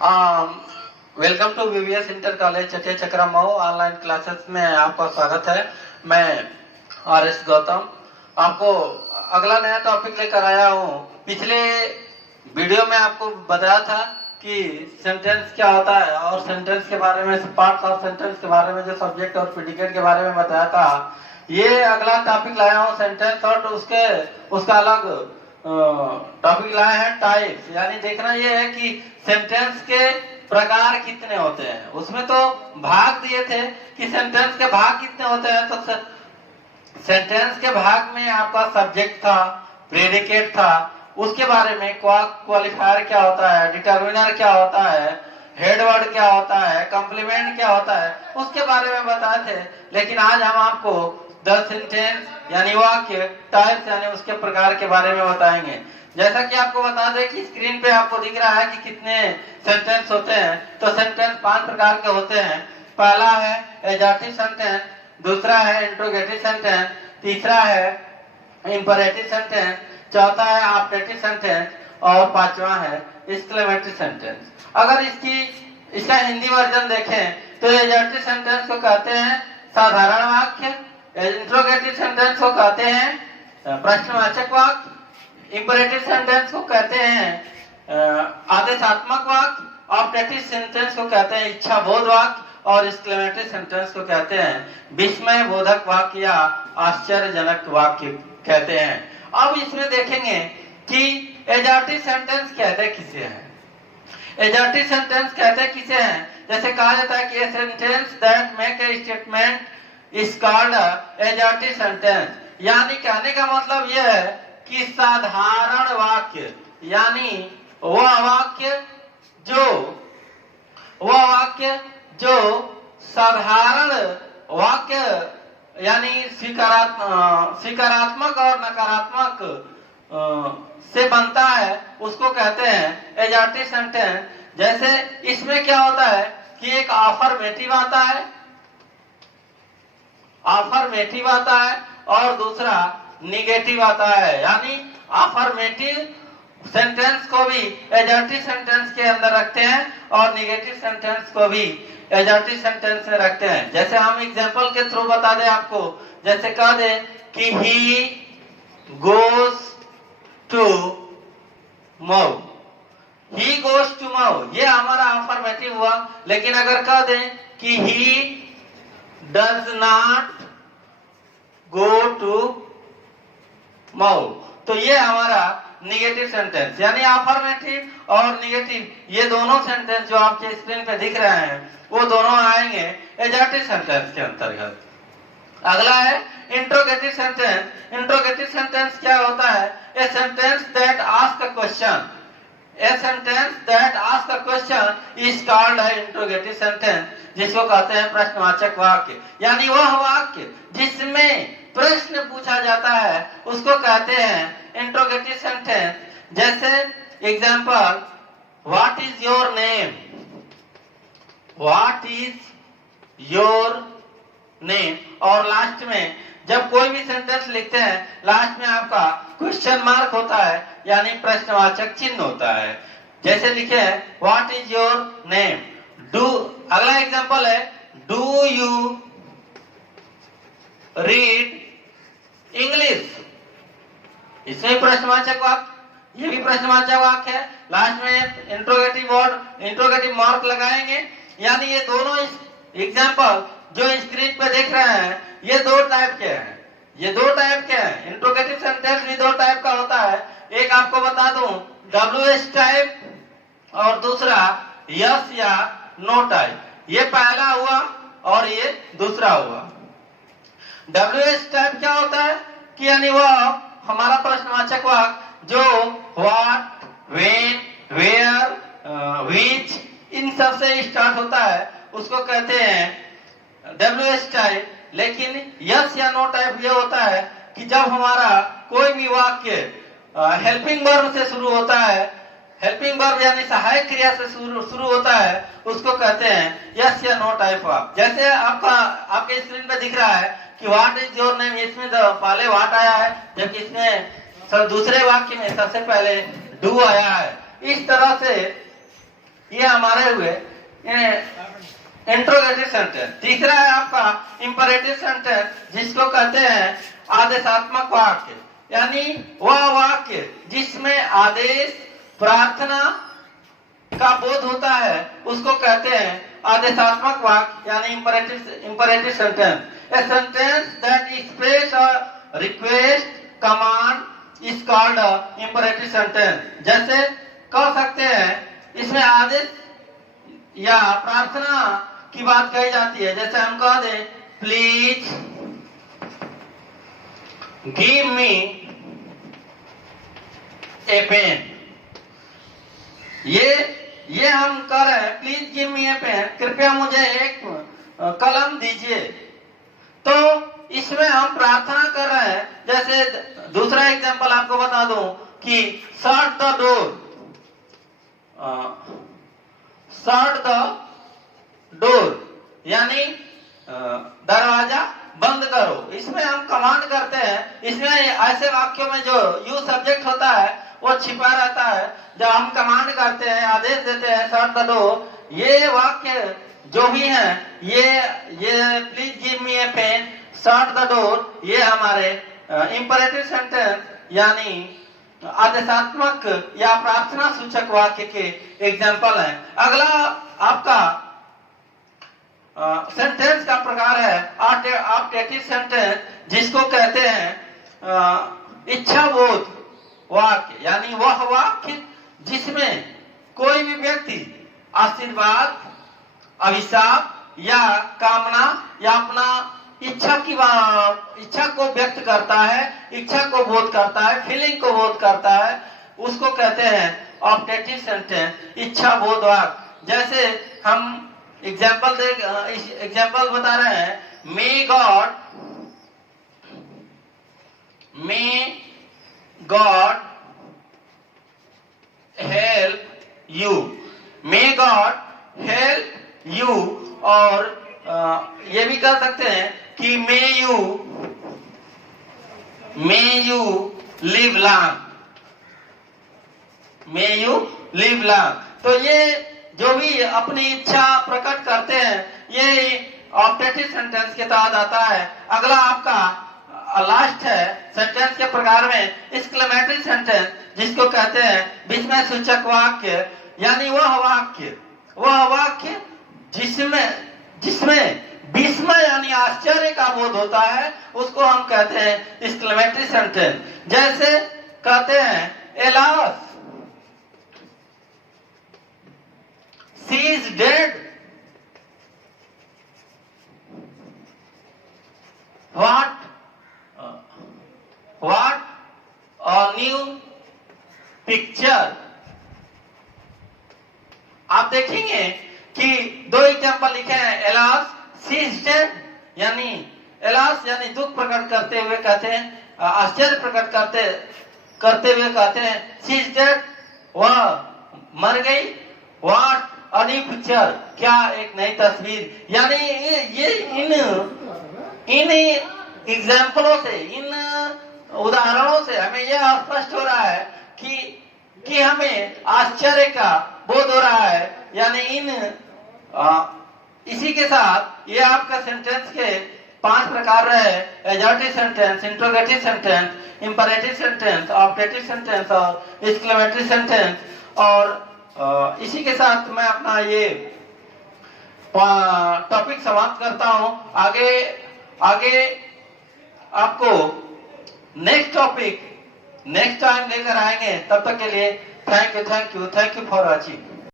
Welcome to VVS inter college Chatiya Chakra Mau. Online classes में आपका स्वागत है। मैं आर.एस. गौतम आपको अगला नया टॉपिक लेकर आया हूँ। पिछले वीडियो में आपको बताया था कि सेंटेंस क्या होता है और सेंटेंस के बारे में, पार्ट्स ऑफ सेंटेंस के बारे में, जो सब्जेक्ट और प्रेडिकेट के बारे में बताया था। ये अगला टॉपिक लाया हूँ सेंटेंस, और उसका अलग टॉपिक लाए हैं टाइप्स। यानी देखना ये है कि सेंटेंस के प्रकार कितने होते हैं। उसमें तो भाग दिए थे कि सेंटेंस के भाग कितने होते हैं। तो सेंटेंस के भाग में आपका सब्जेक्ट था, प्रेडिकेट था, उसके बारे में क्वालिफायर क्या होता है, डिटरमिनर क्या होता है, हेड वर्ड क्या होता है, कॉम्प्लीमेंट क्या होता है, उसके बारे में बताए थे। लेकिन आज हम आपको द सेंटेंस यानी वाक्य, टाइप्स यानी उसके प्रकार के बारे में बताएंगे। जैसा कि आपको बता दें कि स्क्रीन पे आपको दिख रहा है कि कितने सेंटेंस होते हैं। तो सेंटेंस 5 प्रकार के होते हैं। पहला है एडजेक्टिव सेंटेंस, दूसरा है इंट्रोगेटिव सेंटेंस, तीसरा है इंपरेटिव सेंटेंस, चौथा है ऑब्जेक्टिव सेंटेंस और पांचवा है एक्सक्लेमेटरी सेंटेंस। अगर इसका हिंदी वर्जन देखें तो एडजेक्टिव सेंटेंस को कहते हैं साधारण वाक्य, इंट्रोगेटिव सेंटेंस को कहते हैं प्रश्नवाचक वाक्य, इंपरेटिव सेंटेंस को कहते हैं आदेशात्मक वाक्य, ऑब्जेक्टिव सेंटेंस को कहते हैं इच्छाबोध वाक्य और एक्सक्लेमेटरी सेंटेंस को कहते हैं विस्मय बोधक वाक्य या आश्चर्यजनक वाक्य कहते हैं। अब इसमें देखेंगे कि एडजेक्टिव सेंटेंस कहते किसे हैं। एडजेक्टिव सेंटेंस कहते किसे हैं? जैसे कहा जाता है कि a sentence that make a statement is called adjective sentence. यानी कहने का मतलब यह है कि साधारण वाक्य, यानी वह वाक्य जो साधारण वाक्य यानी सकारात्मक और नकारात्मक से बनता है, उसको कहते हैं एडजेक्टिव सेंटेंस। जैसे इसमें क्या होता है कि एक अफर्मेटिव आता है और दूसरा निगेटिव आता है। यानी अफर्मेटिव सेंटेंस को भी एडजेक्टिव सेंटेंस के अंदर रखते हैं और निगेटिव सेंटेंस को भी एडजेक्टिव सेंटेंस में रखते हैं। जैसे हम एग्जांपल के थ्रू बता दें आपको, जैसे कह दें कि he goes to Mau, he goes to Mau, ये हमारा अफर्मेटिव हुआ। लेकिन अगर कह दें कि he does not go to Mau, तो ये हमारा निगेटिव सेंटेंस। यानी अफर्मेटिव और निगेटिव ये दोनों सेंटेंस जो आपके स्क्रीन पे दिख रहे हैं वो दोनों आएंगे एडजेक्टिव सेंटेंस के अंतर्गत। अगला है इंट्रोगेटिव सेंटेंस। इंट्रोगेटिव सेंटेंस क्या होता है? A sentence that ask a question, a sentence that ask a question is called a interrogative sentence, जिसको कहते हैं प्रश्नवाचक वाक्य। यानी वह वाक्य जिसमें प्रश्न पूछा जाता है उसको कहते हैं इंट्रोगेटिव सेंटेंस। जैसे example, what is your name, what is your name. और लास्ट में जब कोई भी सेंटेंस लिखते हैं लास्ट में आपका क्वेश्चन मार्क होता है, यानी प्रश्नवाचक चिन्ह होता है। जैसे लिखे हैं what is your name, do. अगला एग्जांपल है डू यू रीड इंग्लिश, इसमें प्रश्नवाचक वाक्य, ये भी प्रश्नवाचक वाक्य है। लास्ट में इंट्रोगेटिव मार्क लगाएंगे। यानी ये दोनों एग्जांपल जो स्क्रीन पे देख रहे हैं ये दो टाइप के हैं। इंट्रोगेटिव सेंटेंस भी दो टाइप का होता है। एक आपको बता दूं WH टाइप और दूसरा यस या नो टाइप। ये पहला हुआ और ये दूसरा हुआ। WH टाइप क्या होता है कि यानी वह हमारा प्रश्नवाचक वाक्य जो व्हाट, व्हेन, वेयर, व्हिच इन सब से स्टार्ट होता है उसको कहते हैं WH टाइप। लेकिन यस या नो टाइप ये होता है कि जब हमारा कोई भी वाक्य हेल्पिंग वर्ब से शुरू होता है, हेल्पिंग वर्ब यानी सहायक क्रिया से शुरू होता है, उसको कहते हैं यस या नो टाइप वाक्य। जैसे आपके स्क्रीन पे दिख रहा है कि व्हाट इज योर नेम, इसमें पहले व्हाट आया है, जबकि इसमें दूसरे वाक्य में सबसे पहले डू आया है। इस तरह से ये हमारे हुए इंट्रोगेटिव सेंटेंस। तीसरा है आपका इंपरेटिव सेंटेंस जिसको कहते हैं आदेशात्मक वाक्य, यानी वह वाक्य जिसमें आदेश प्रार्थना का बोध होता है उसको कहते हैं आदेशात्मक वाक्य, यानी imperative sentence. A sentence that express a request command is called imperative sentence. जैसे कह सकते हैं इसमें आदेश या प्रार्थना की बात कही जाती है, जैसे हम कह दें please give me a pen. ये हम कह रहे हैं please give me a pen, कृपया मुझे एक कलम दीजिए। तो इसमें हम प्रार्थना कर रहे हैं। जैसे दूसरा एग्जांपल आपको बता दूं कि shut the door, shut the door यानी दरवाजा बंद करो। इसमें हम कमांड करते हैं। इसमें ऐसे वाक्यों में जो यू सब्जेक्ट होता है वो छिपा रहता है। जब हम कमांड करते हैं, आदेश देते हैं शट द डोर, ये वाक्य जो भी हैं ये please give me a pen, shut the door, ये हमारे इंपरेटिव सेंटेंस यानी आदेशात्मक या प्रार्थना सूचक वाक्य के एग्जाम्पल हैं। अगला आपका सेंटेंस का प्रकार है ऑप्टेटिव सेंटेंस, जिसको कहते हैं इच्छा बोध वाक्य, यानी वह वाक्य जिसमें कोई भी व्यक्ति आशीर्वाद, अभिशाप या कामना या अपना इच्छा को व्यक्त करता है, इच्छा को बोध करता है, फीलिंग को बोध करता है, उसको कहते हैं ऑप्टेटिव सेंटेंस, इच्छा बोध वाक्य। जैसे हम एग्जाम्पल बता रहे हैं may God help you, may God help you. और ये भी कह सकते हैं कि may you live long, may you live long. तो ये जो भी अपनी इच्छा प्रकट करते हैं ये ऑप्टेटिव सेंटेंस के तहत आता है। अगला आपका लास्ट है सेंटेंस के प्रकार में एक्सक्लेमेटरी सेंटेंस, जिसको कहते हैं विस्मय सूचक वाक्य, यानी वह वाक्य जिसमें विस्मय यानी आश्चर्य का बोध होता है, उसको हम कहते हैं एक्सक्लेमेटरी सेंटेंस। जैसे कहते हैं alas she is dead, what a new picture। आप देखेंगे कि दो एग्जाम्पल लिखे हैं, एलास she is dead, यानी एलास यानी दुख प्रकट करते हुए कहते हैं, आश्चर्य प्रकट करते हुए कहते हैं she is dead, वह मर गई, what अनी पिक्चर, क्या एक नई तस्वीर। यानी ये इन एग्जाम्पलों से, इन उदाहरणों से हमें यह स्पष्ट हो रहा है कि हमें आश्चर्य का बोध हो रहा है। यानी इसी के साथ ये आपका सेंटेंस के 5 प्रकार रहे, adjective sentence, interrogative sentence, imperative sentence, optative sentence और एक्सक्लेमेटरी सेंटेंस। और इसी के साथ मैं अपना ये टॉपिक समाप्त करता हूं। आगे आपको नेक्स्ट टॉपिक नेक्स्ट टाइम लेकर आएंगे। तब तक के लिए थैंक यू फॉर वॉचिंग।